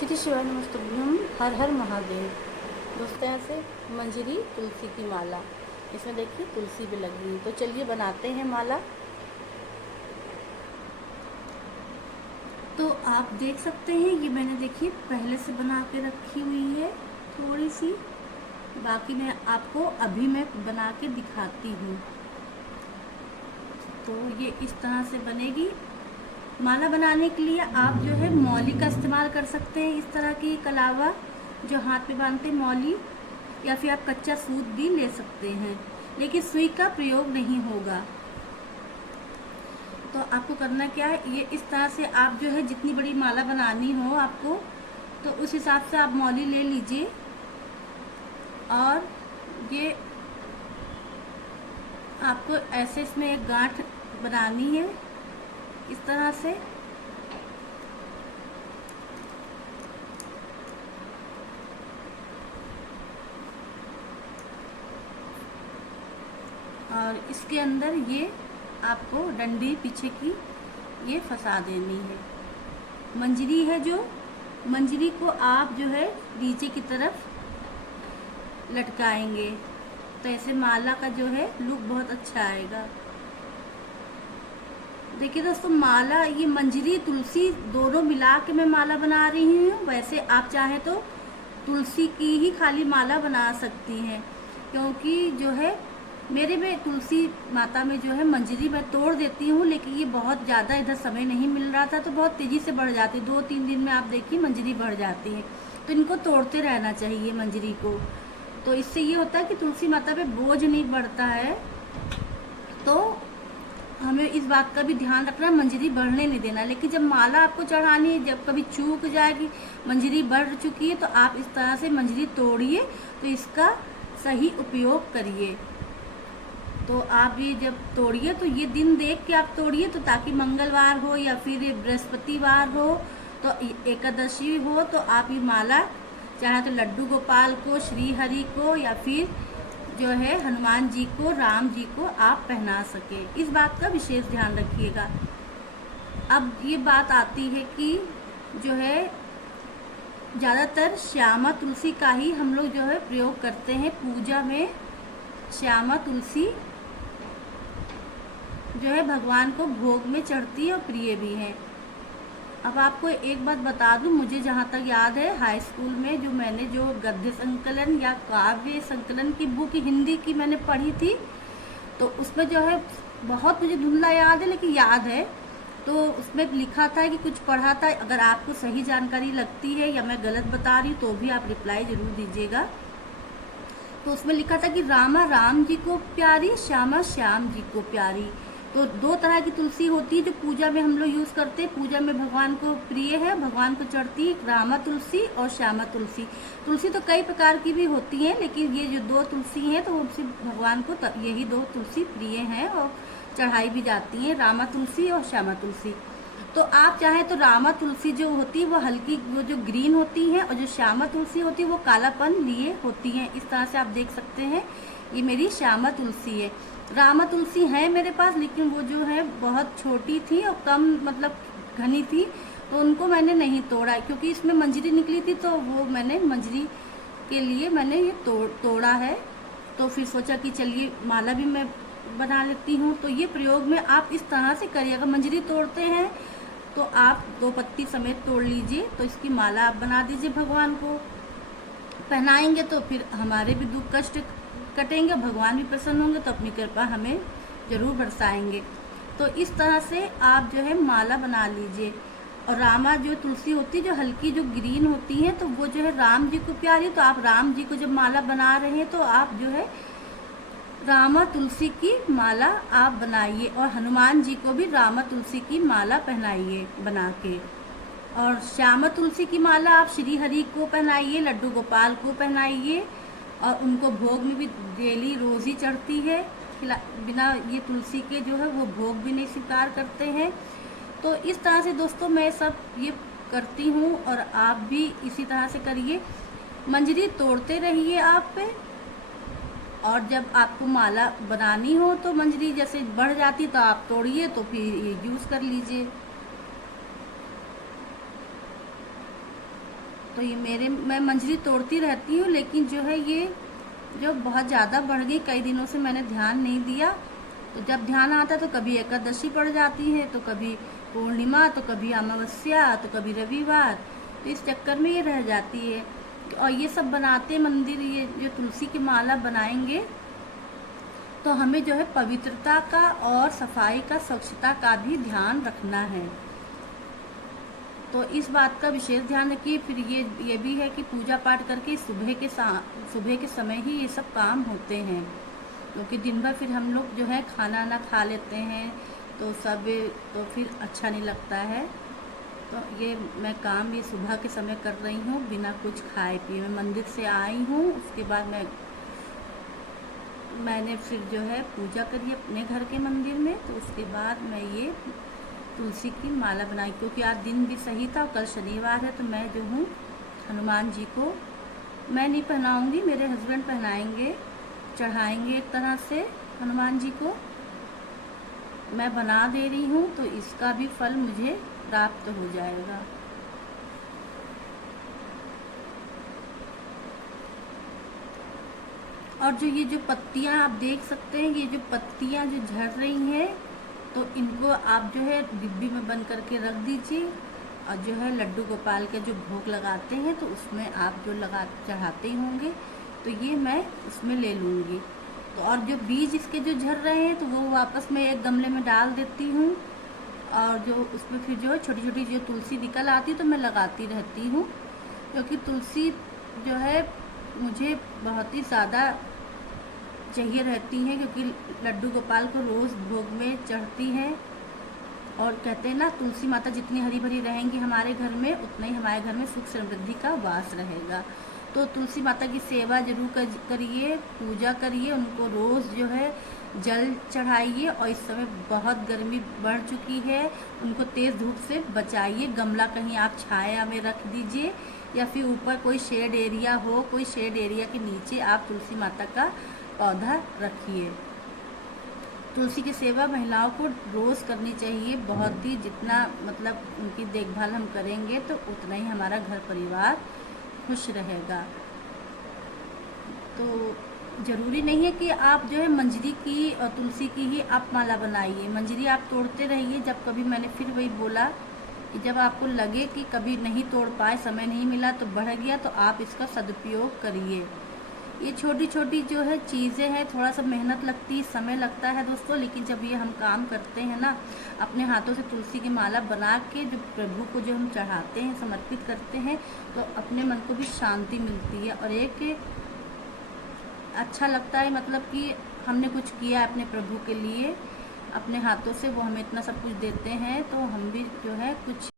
श्री शिवाय नमस्तुभ्यम। हर हर महादेव। दोस्तों, यहाँ से मंजरी तुलसी की माला, इसमें देखिए तुलसी भी लगी हुई। तो चलिए बनाते हैं माला। तो आप देख सकते हैं ये मैंने देखिए पहले से बना के रखी हुई है थोड़ी सी। बाकी मैं आपको अभी मैं बना के दिखाती हूँ। तो ये इस तरह से बनेगी। माला बनाने के लिए आप जो है मौली का इस्तेमाल कर सकते हैं, इस तरह की कलावा जो हाथ पे बांधते हैं मौली, या फिर आप कच्चा सूत भी ले सकते हैं, लेकिन सुई का प्रयोग नहीं होगा। तो आपको करना क्या है, ये इस तरह से आप जो है जितनी बड़ी माला बनानी हो आपको, तो उस हिसाब से आप मौली ले लीजिए। और ये आपको ऐसे इसमें एक गांठ बनानी है इस तरह से। और इसके अंदर ये आपको डंडी पीछे की ये फंसा देनी है। मंजरी है जो मंजरी को आप जो है नीचे की तरफ लटकाएंगे, तो ऐसे माला का जो है लुक बहुत अच्छा आएगा। देखिए दोस्तों, माला ये मंजरी तुलसी दोनों मिला के मैं माला बना रही हूँ। वैसे आप चाहे तो तुलसी की ही खाली माला बना सकती हैं, क्योंकि जो है मेरे में तुलसी माता में जो है मंजरी मैं तोड़ देती हूँ, लेकिन ये बहुत ज़्यादा इधर समय नहीं मिल रहा था तो बहुत तेज़ी से बढ़ जाती, 2-3 दिन में आप देखिए मंजरी बढ़ जाती है। तो इनको तोड़ते रहना चाहिए मंजरी को। तो इससे ये होता है कि तुलसी माता पे बोझ नहीं बढ़ता है। तो हमें इस बात का भी ध्यान रखना, मंजरी बढ़ने नहीं देना। लेकिन जब माला आपको चढ़ानी है, जब कभी चूक जाएगी मंजरी बढ़ चुकी है, तो आप इस तरह से मंजरी तोड़िए, तो इसका सही उपयोग करिए। तो आप ये जब तोड़िए तो ये दिन देख के आप तोड़िए, तो ताकि मंगलवार हो या फिर बृहस्पतिवार हो, तो एकादशी हो, तो आप ये माला चाहे तो लड्डू गोपाल को, श्री हरि को, या फिर जो है हनुमान जी को, राम जी को आप पहना सके। इस बात का विशेष ध्यान रखिएगा। अब ये बात आती है कि जो है ज़्यादातर श्यामा तुलसी का ही हम लोग जो है प्रयोग करते हैं पूजा में। श्यामा तुलसी जो है भगवान को भोग में चढ़ती है और प्रिय भी है। अब आपको एक बात बता दूं, मुझे जहाँ तक याद है हाई स्कूल में जो मैंने जो गद्य संकलन या काव्य संकलन की बुक हिंदी की मैंने पढ़ी थी, तो उसमें जो है बहुत मुझे धुंधला याद है, लेकिन याद है। तो उसमें लिखा था कि कुछ पढ़ा था। अगर आपको सही जानकारी लगती है या मैं गलत बता रही हूँ तो भी आप रिप्लाई ज़रूर दीजिएगा। तो उसमें लिखा था कि रामा राम जी को प्यारी, श्यामा श्याम जी को प्यारी। तो 2 तरह की तुलसी होती है जो पूजा में हम लोग यूज़ करते हैं, पूजा में भगवान को प्रिय है, भगवान को चढ़ती है, रामा तुलसी और श्यामा तुलसी। तुलसी तो कई प्रकार की भी होती हैं, लेकिन ये जो 2 तुलसी हैं तो उनसे भगवान को यही 2 तुलसी प्रिय हैं और चढ़ाई भी जाती हैं, रामा तुलसी और श्यामा तुलसी। तो आप चाहें तो रामा तुलसी जो होती है वो हल्की, वो जो ग्रीन होती है, और जो श्यामा तुलसी होती है वो कालापन लिए होती हैं। इस तरह से आप देख सकते हैं, ये मेरी श्यामा तुलसी है। रामा तुलसी है मेरे पास, लेकिन वो जो है बहुत छोटी थी और कम मतलब घनी थी, तो उनको मैंने नहीं तोड़ा, क्योंकि इसमें मंजरी निकली थी, तो वो मैंने मंजरी के लिए मैंने ये तोड़ा है। तो फिर सोचा कि चलिए माला भी मैं बना लेती हूँ। तो ये प्रयोग में आप इस तरह से करिए। अगर मंजरी तोड़ते हैं तो आप 2 पत्ती समेत तोड़ लीजिए, तो इसकी माला आप बना दीजिए, भगवान को पहनाएंगे तो फिर हमारे भी दुख कष्ट कटेंगे, भगवान भी प्रसन्न होंगे, तो अपनी कृपा हमें जरूर बरसाएंगे। तो इस तरह से आप जो है माला बना लीजिए। और रामा जो तुलसी होती है जो हल्की जो ग्रीन होती है, तो वो जो है राम जी को प्यारी, तो आप राम जी को जब माला बना रहे हैं तो आप जो है रामा तुलसी की माला आप बनाइए, और हनुमान जी को भी रामा तुलसी की माला पहनाइए बना के। और श्यामा तुलसी की माला आप श्री हरि को पहनाइए, लड्डू गोपाल को पहनाइए, और उनको भोग में भी डेली रोज़ ही चढ़ती है। बिना ये तुलसी के जो है वो भोग भी नहीं स्वीकार करते हैं। तो इस तरह से दोस्तों मैं सब ये करती हूँ, और आप भी इसी तरह से करिए। मंजरी तोड़ते रहिए आप पे, और जब आपको माला बनानी हो तो मंजरी जैसे बढ़ जाती तो आप तोड़िए, तो फिर ये यूज़ कर लीजिए। तो ये मैं मंजरी तोड़ती रहती हूँ, लेकिन जो है ये जो बहुत ज़्यादा बढ़ गई, कई दिनों से मैंने ध्यान नहीं दिया। तो जब ध्यान आता तो कभी एकादशी पड़ जाती है, तो कभी पूर्णिमा, तो कभी अमावस्या, तो कभी रविवार, तो इस चक्कर में ये रह जाती है। और ये सब बनाते मंदिर, ये जो तुलसी की माला बनाएंगे तो हमें जो है पवित्रता का और सफाई का, स्वच्छता का भी ध्यान रखना है। तो इस बात का विशेष ध्यान रखिए। फिर ये भी है कि पूजा पाठ करके सुबह के समय ही ये सब काम होते हैं, क्योंकि दिन भर फिर हम लोग जो है खाना ना खा लेते हैं तो फिर अच्छा नहीं लगता है। तो ये मैं काम ये सुबह के समय कर रही हूँ बिना कुछ खाए पिए। मैं मंदिर से आई हूँ, उसके बाद मैंने फिर जो है पूजा करी अपने घर के मंदिर में, तो उसके बाद मैं ये तुलसी की माला बनाई, क्योंकि आज दिन भी सही था और कल शनिवार है। तो मैं जो हूँ हनुमान जी को मैं नहीं पहनाऊँगी, मेरे हस्बैंड पहनाएंगे, चढ़ाएंगे एक तरह से हनुमान जी को। मैं बना दे रही हूँ तो इसका भी फल मुझे प्राप्त हो जाएगा। और जो पत्तियाँ आप देख सकते हैं, ये जो पत्तियाँ जो झड़ रही हैं, तो इनको आप जो है डिब्बी में बंद करके रख दीजिए। और जो है लड्डू गोपाल के जो भोग लगाते हैं तो उसमें आप जो चढ़ाते ही होंगे, तो ये मैं उसमें ले लूँगी। तो और जो बीज इसके जो झड़ रहे हैं तो वो वापस मैं एक गमले में डाल देती हूँ। और जो उसमें फिर जो है छोटी छोटी जो तुलसी निकल आती है तो मैं लगाती रहती हूँ, क्योंकि तुलसी जो है मुझे बहुत ही ज़्यादा चाहिए रहती हैं, क्योंकि लड्डू गोपाल को रोज़ भोग में चढ़ती है। और कहते हैं ना, तुलसी माता जितनी हरी भरी रहेंगी हमारे घर में, उतना ही हमारे घर में सुख समृद्धि का वास रहेगा। तो तुलसी माता की सेवा जरूर करिए, पूजा करिए, उनको रोज़ जो है जल चढ़ाइए। और इस समय बहुत गर्मी बढ़ चुकी है, उनको तेज़ धूप से बचाइए। गमला कहीं आप छाया में रख दीजिए, या फिर ऊपर कोई शेड एरिया हो, कोई शेड एरिया के नीचे आप तुलसी माता का पौधा रखिए। तुलसी की सेवा महिलाओं को रोज़ करनी चाहिए, बहुत ही। जितना मतलब उनकी देखभाल हम करेंगे तो उतना ही हमारा घर परिवार खुश रहेगा। तो ज़रूरी नहीं है कि आप जो है मंजरी की और तुलसी की ही आप माला बनाइए, मंजरी आप तोड़ते रहिए। जब कभी मैंने फिर वही बोला कि जब आपको लगे कि कभी नहीं तोड़ पाए, समय नहीं मिला, तो बढ़ गया, तो आप इसका सदुपयोग करिए। ये छोटी छोटी जो है चीज़ें हैं, थोड़ा सा मेहनत लगती है, समय लगता है दोस्तों, लेकिन जब ये हम काम करते हैं ना, अपने हाथों से तुलसी की माला बना के जो प्रभु को जो हम चढ़ाते हैं, समर्पित करते हैं, तो अपने मन को भी शांति मिलती है और एक अच्छा लगता है। मतलब कि हमने कुछ किया अपने प्रभु के लिए, अपने हाथों से वो हमें इतना सब कुछ देते हैं, तो हम भी जो है कुछ